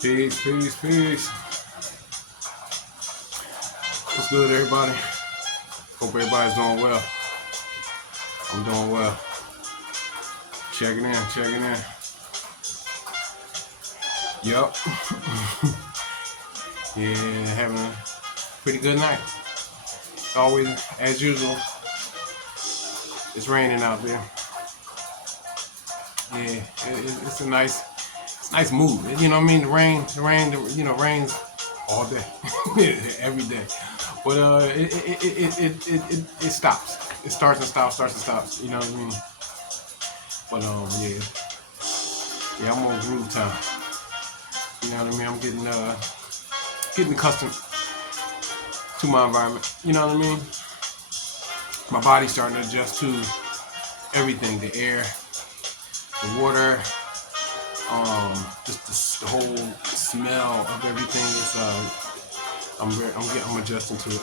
Peace, peace, peace. What's good, everybody? Hope everybody's doing well. I'm doing well. Checking in, checking in. Yup. Yeah, having a pretty good night. Always, as usual, it's raining out there. Yeah, it's a nice mood. You know what I mean? Rains all day, every day. But it stops. It starts and stops, starts and stops. You know what I mean? But yeah, I'm on groove time. You know what I mean? I'm getting accustomed to my environment. You know what I mean? My body's starting to adjust to everything: the air, the water, just the whole smell of everything. I'm adjusting to it.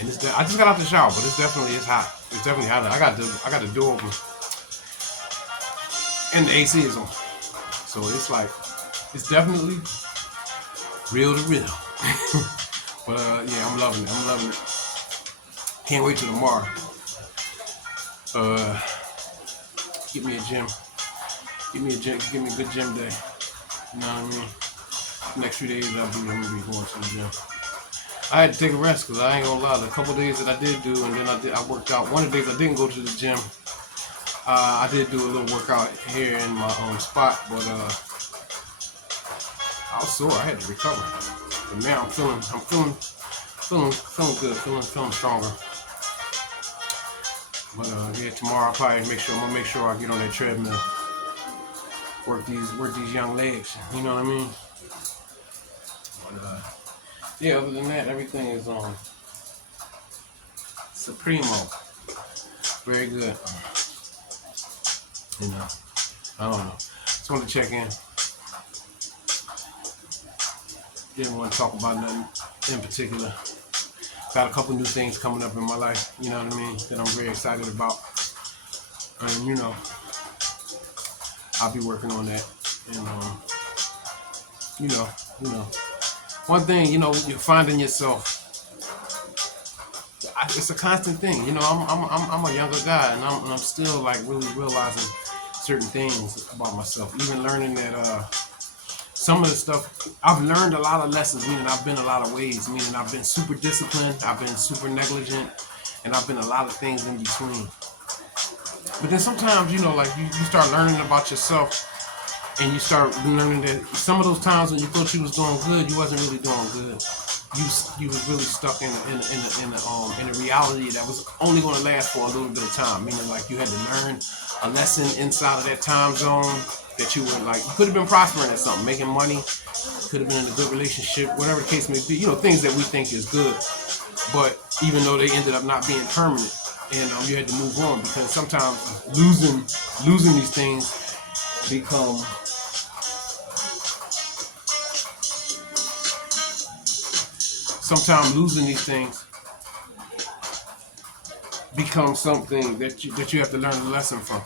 And I just got out the shower, but it's hot. It's definitely hot. I got the door open, and the AC is on. So it's definitely real to real. But yeah, I'm loving it. I'm loving it. Can't wait till tomorrow. Get me a gym. Give me a good gym day. You know what I mean? Next few days I'm gonna be going to the gym. I had to take a rest because I ain't gonna lie. The couple days that I did do, and then I worked out. One of the days I didn't go to the gym. I did do a little workout here in my spot, but I was sore. I had to recover. But now I'm feeling good, feeling stronger. But yeah, tomorrow I'm gonna make sure I get on that treadmill. Work these young legs. You know what I mean? But yeah, other than that, everything is on Supremo. Very good. You know, I don't know. Just wanted to check in. Didn't want to talk about nothing in particular. Got a couple new things coming up in my life, you know what I mean, that I'm very excited about. And you know, I'll be working on that. And you know, one thing, you know, you're finding yourself. It's a constant thing, you know. I'm a younger guy, and I'm still like really realizing certain things about myself. Even learning that some of the stuff I've learned a lot of lessons, meaning I've been a lot of ways, meaning I've been super disciplined, I've been super negligent, and I've been a lot of things in between. But then sometimes, you know, like you start learning about yourself, and you start learning that some of those times when you thought you was doing good, you wasn't really doing good. You was really stuck in a reality that was only going to last for a little bit of time. Meaning, like you had to learn a lesson inside of that time zone that you were like. You could have been prospering at something, making money. Could have been in a good relationship, whatever the case may be. You know, things that we think is good, but even though they ended up not being permanent, and you had to move on because sometimes losing these things become sometimes losing these things becomes something that you have to learn a lesson from,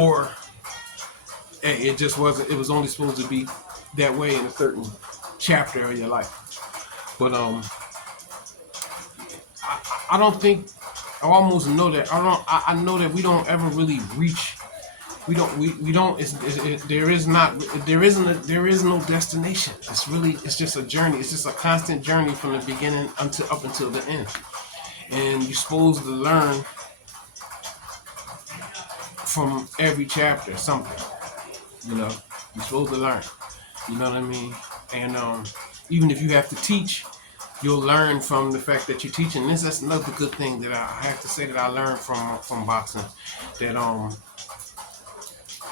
or hey, it just wasn't. It was only supposed to be that way in a certain chapter of your life. But I don't think I almost know that I know that we don't ever really reach. We don't. There is no destination. It's just a journey. It's just a constant journey from the beginning up until the end. And you're supposed to learn from every chapter something. You know, you're supposed to learn. You know what I mean? And even if you have to teach, you'll learn from the fact that you're teaching. That's another good thing that I have to say that I learned from boxing. That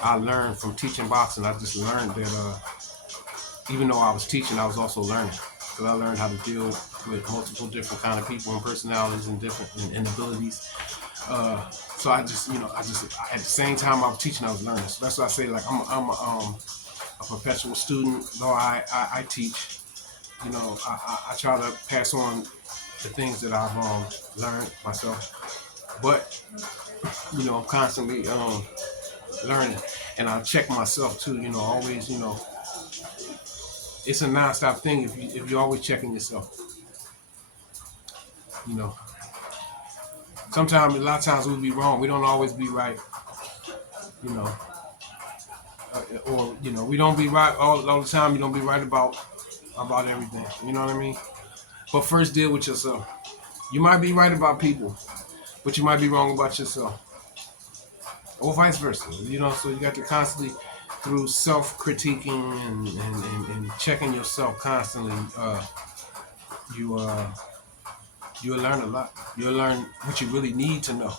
I learned from teaching boxing. I just learned that even though I was teaching, I was also learning. Because I learned how to deal with multiple different kind of people and personalities and different and abilities. So I just at the same time I was teaching, I was learning. So that's why I say like I'm a perpetual student. Though I teach, you know, I try to pass on the things that I've learned myself. But you know, I'm constantly learning, and I check myself too. You know, always, you know, it's a nonstop thing if you're always checking yourself. You know, sometimes a lot of times we'll be wrong. We don't always be right. You know, or we don't be right all the time. You don't be right about everything. You know what I mean? But first, deal with yourself. You might be right about people, but you might be wrong about yourself, or vice versa. So you got to constantly through self-critiquing and checking yourself constantly. You you'll learn a lot. You'll learn what you really need to know.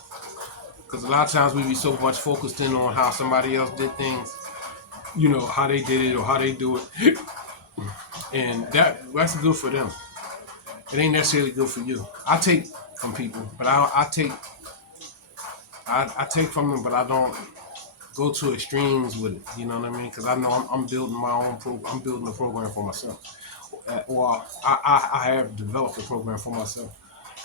Because a lot of times we be so much focused in on how somebody else did things, how they did it or how they do it, and that's good for them. It ain't necessarily good for you. I take from people, but I take from them, but I don't go to extremes with it. You know what I mean? Because I know I'm building my own I'm building a program for myself. Well, I have developed a program for myself,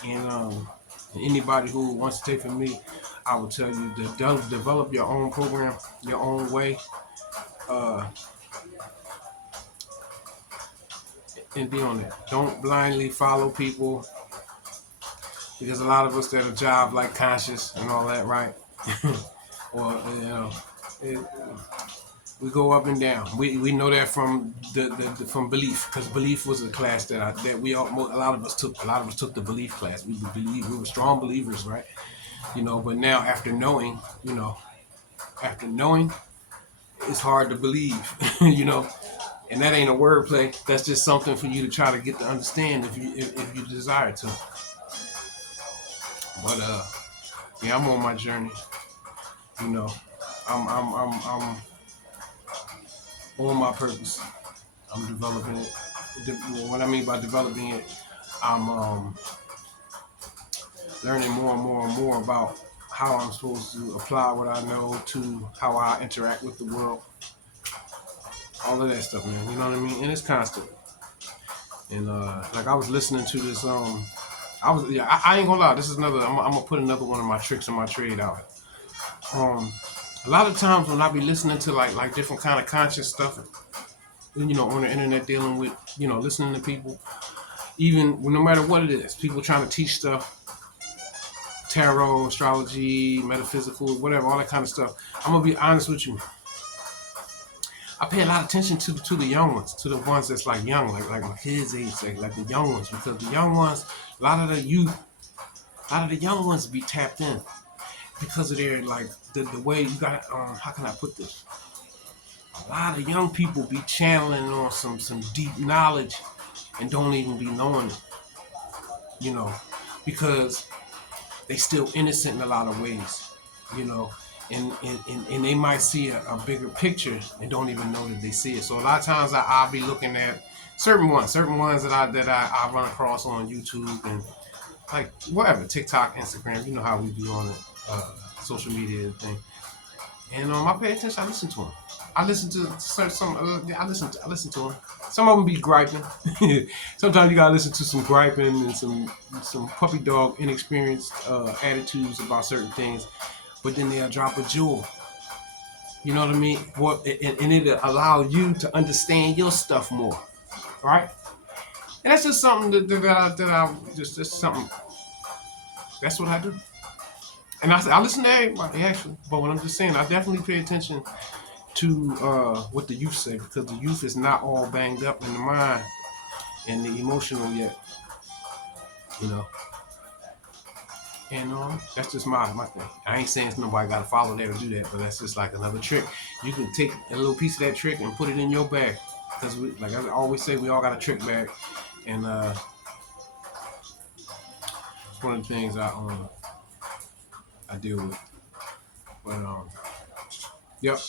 and anybody who wants to take from me, I will tell you to develop your own program, your own way, uh, and be on it. Don't blindly follow people because a lot of us that are job like conscious and all that, right? Or it, we go up and down. We know that from from belief, because belief was a class that we all a lot of us took. A lot of us took the belief class. We were strong believers, right? But now after knowing, it's hard to believe. And that ain't a wordplay. That's just something for you to try to get to understand if you desire to. But yeah, I'm on my journey. You know, I'm on my purpose. I'm developing it. What I mean by developing it, I'm learning more and more and more about how I'm supposed to apply what I know to how I interact with the world. All of that stuff, man. You know what I mean? And it's constant. And like I was listening to this, I ain't gonna lie. This is another. I'm gonna put another one of my tricks in my trade out. Um, a lot of times when I be listening to like different kind of conscious stuff, on the internet, dealing with listening to people, even no matter what it is, people trying to teach stuff, tarot, astrology, metaphysical, whatever, all that kind of stuff. I'm gonna be honest with you. I pay a lot of attention to the young ones, to the ones that's like young, like my kids' age, like the young ones, because the young ones, a lot of the young ones be tapped in because of their like the way you got. How can I put this? A lot of young people be channeling on some deep knowledge and don't even be knowing it, you know, because they still innocent in a lot of ways, you know, and they might see a bigger picture and don't even know that they see it. So a lot of times I'll be looking at certain ones that I run across on YouTube and like whatever, TikTok, Instagram, you know how we be on it, social media thing. And I pay attention. I listen to them. I listen to some. I listen to them. Some of them be griping. Sometimes you gotta listen to some griping and some puppy dog inexperienced attitudes about certain things. But then they'll drop a jewel. You know what I mean? And it'll allow you to understand your stuff more, right? And that's just something that I just that's something. That's what I do. And I listen to everybody actually, but what I'm just saying, I definitely pay attention to what the youth say because the youth is not all banged up in the mind and the emotional yet, you know. And that's just my thing. I ain't saying nobody got to follow that or do that, but that's just like another trick. You can take a little piece of that trick and put it in your bag because, like I always say, we all got a trick bag, and it's one of the things I deal with. But yep.